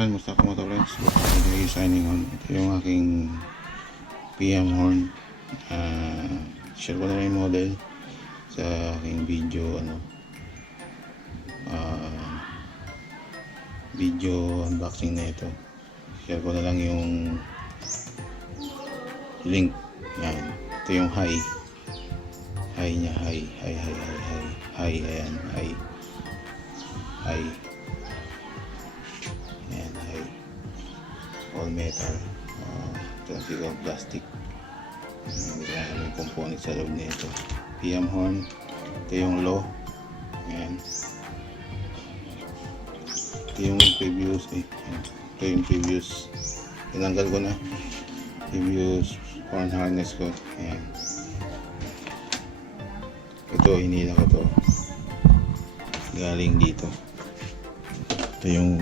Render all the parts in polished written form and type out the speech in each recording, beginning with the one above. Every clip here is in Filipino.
Ayan, basta KaMotoFriends. Ito yung Sainyong. Ito yung aking FIAMM horn. Share ko na lang yung model sa aking video video unboxing na ito. Share ko na lang yung link. Yan. Ito yung high niya, high. Ayan, high. Ayan, high. All metal. Classical plastic. May component sa loob nito. FIAMM horn. Ito yung low. Ayan. Ito yung previous. Ito yung previous. Tinanggal ko na. Previous horn harness ko. Ayan. Ito, hinila ko to. Galing dito. Ito yung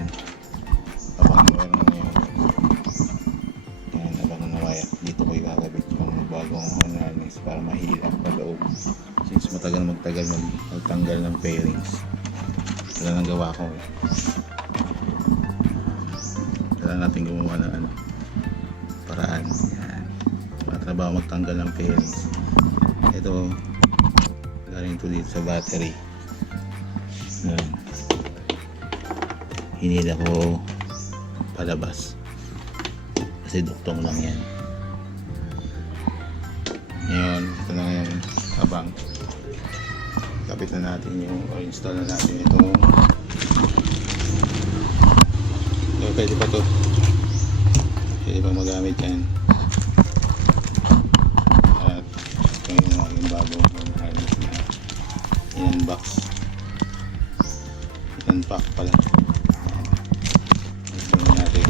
abang na ngayon. Ayan, abang na wire. Dito ko ikakabit yung bagong horn harness para mahilap pa loob. Since magtagal magtanggal ng fairings. Wala nang gawa ko eh. Kailangan natin gumawa ng paraan. Ayan. Para trabaho magtanggal ng fairings. Ito, galing ito dito sa battery. Ayan. Hinila ko palabas. Kasi duktong lang yan. Ngayon, ito na ngayon. Abang. Kapit na natin yung, o install na natin itong. So, pwede pa to. Pwede pa magamit yan. At ito yung aking bagong harness na in-unbox. In-unpack pala. Ito na natin.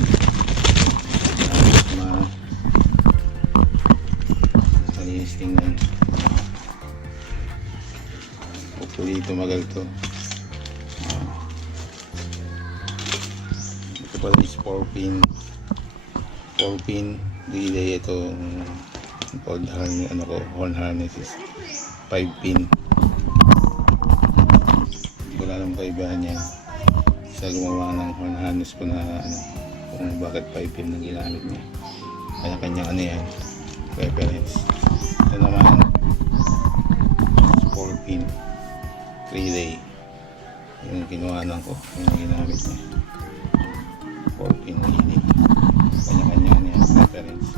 Malinis tingnan. Hopefully tumagal to. Ito pala is 4-pin relay. Itong old harness, horn harness is 5-pin. Wala nang kaibahan yan sa gumawa ng horn harness ko na kung bakit 5-pin ang ginamit niya. Kanya-kanyang yan, reference. Ito naman 4-pin relay. Yung kinuhanan ko, yung ginamit niya. 4-pin relay. Kanya-kanya yan, reference.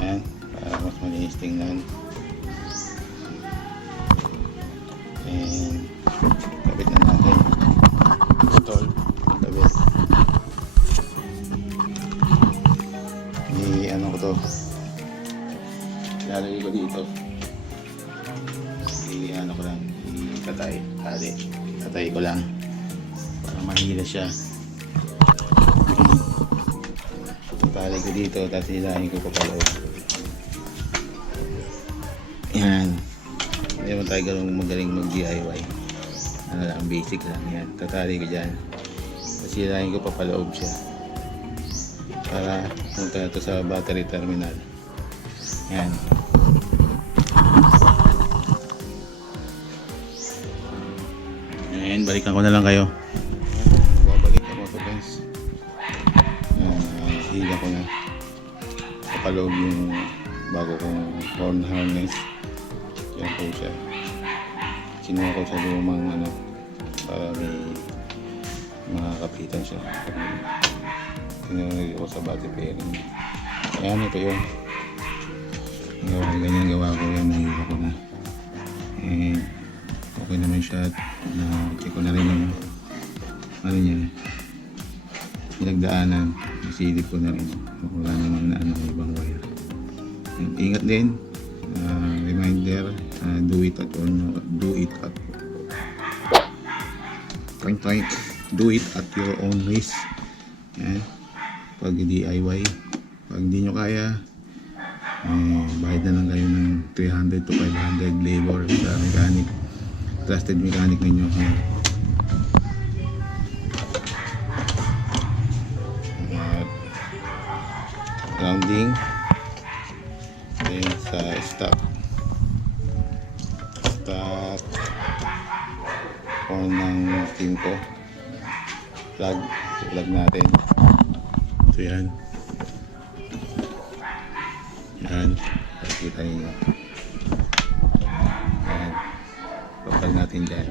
Ayan, para mas malinis tingnan. And kabit na natin. Install. Kabit. Ko to. Lalagay ko dito. Ko lang. Tatay ko lang. Para mahila siya. Tatay ko dito. Tapos hilahin ko pa pala. Yan. Hindi mo tayo magaling mag-DIY. Basic lang yan. Tatali ko dyan. Tapos hilahin ko pa paloob siya. Para punta ito sa battery terminal. Yan. Ayan, balikan ko na lang kayo. Babalik ako ito guys. Hila ko na. Kapaloob yung bago kong horn harness. Yan po siya. Sinuha ko sa lumang para may makakapitan siya. Sinuha ko sa battery pairing. Ayan, ito yun. Ganyan gawa ko yan. Nahila ko na. And okay naman siya. Check ko na rin yung niya. Pinagdaanan. Isilip ko na rin. Wala naman na ibang wire. And ingat din. Reminder, do it at your own risk. Yan. Pag DIY, pag hindi nyo kaya, bayad na lang kayo ng 300 to 500 labor sa mechanic, trusted mechanic ninyo. Grounding sa stock horn ng KYMCO plug natin. dito yan. Yan, nakikita niyo. Yan, kapal natin dyan.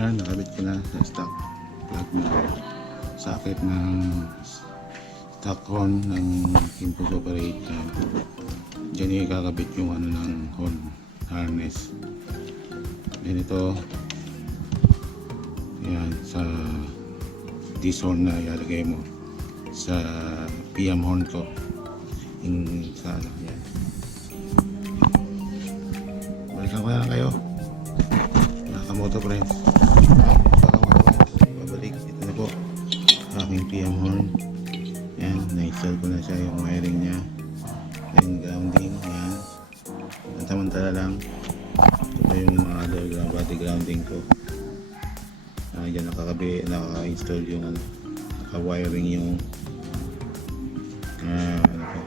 Yan, nakabit ko na sa stock plug na socket ng stock horn ng KYMCO Super 8. Diyan yung kakabit yung ano ng horn harness. Then ito, yan, sa this horn na ilalagay mo sa FIAMM horn ko. Yung sa ano, yan. Balikan ko na lang kayo, mga KaMotoFriends. Babalik, ito na po aking FIAMM horn. Yan, na-install ko na siya, yung wiring nya, then grounding. Yan, samantala lang. Ito pa yung mga other body grounding ko. Diyan naka-install yung ano, naka-wiring yung ano po,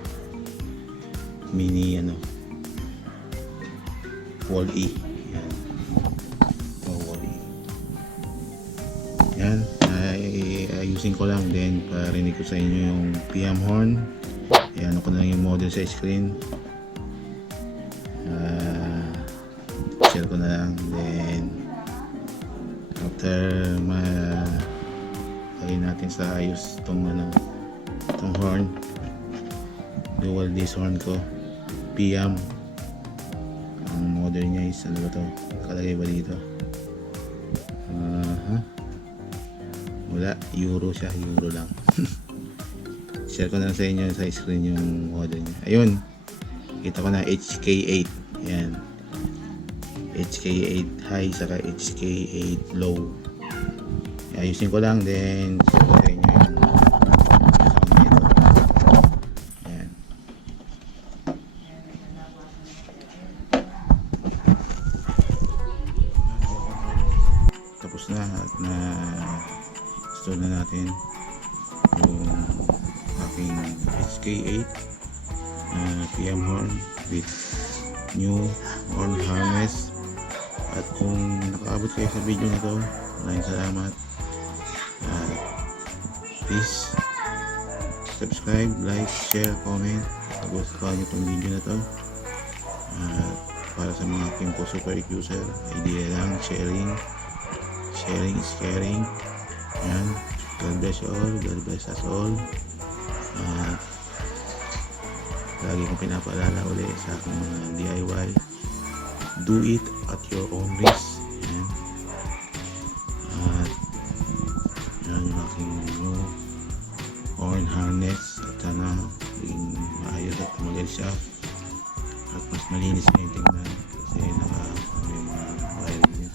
mini ano, wall E. Yan, wall E. Yan, ayusin ko lang, then parinig ko sa inyo yung FIAMM horn. Ayan, ako na lang yung model sa screen. Share ko na lang, then after lagay natin sa ayos tong ano, tong horn, dual disc horn ko, FIAMM. Ang model nya is ano ba to, nakalagay ba dito? Wala, euro siya, euro lang. Share ko na sa inyo sa screen yung model nya. Ayun, kita ko na HK8. Yan, HK8 high saka HK8 low. Ayusin ko lang, then share ko sa inyo yung sound nito. Yan. Tapos na at na install na natin yung aking HK8 FIAMM horn with new horn harness. At kung nakaabot kayo sa video na to, maraming salamat. Please subscribe, like, share, comment. Pag-gustuhan nyo itong video na to. Para sa mga KYMCO Super user, idea lang, sharing is caring. Yan, God bless you all, God bless us all. Lagi kong pinapaalala ulit sa aking mga DIY, do it at your own risk. Yan. At yan yung aking new horn harness, at sana maging maayos at tumagal siya at mas malinis na yung tingnan kasi may mga wiring niya.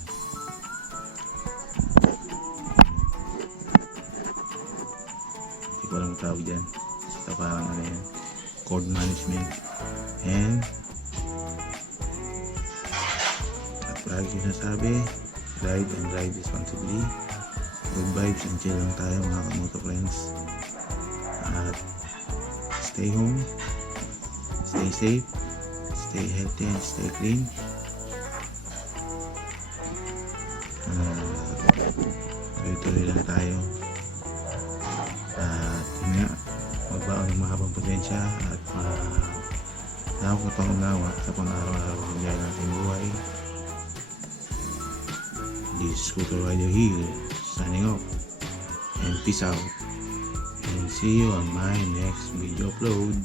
tawag dyan. Basta parang ano yan, cord management. And at lagi ko sinasabi, ride and ride responsibly. Good vibes and chill lang tayo mga KaMotoFriends. At stay home, stay safe, stay healthy and stay clean. Tuloy lang tayo. At yun nga, magbaon ng mahabang pasensya at nakakot na pangunawa sa pang-araw-araw ng ating buhay. This is Scooter Rider here, signing off and peace out, and see you on my next video upload.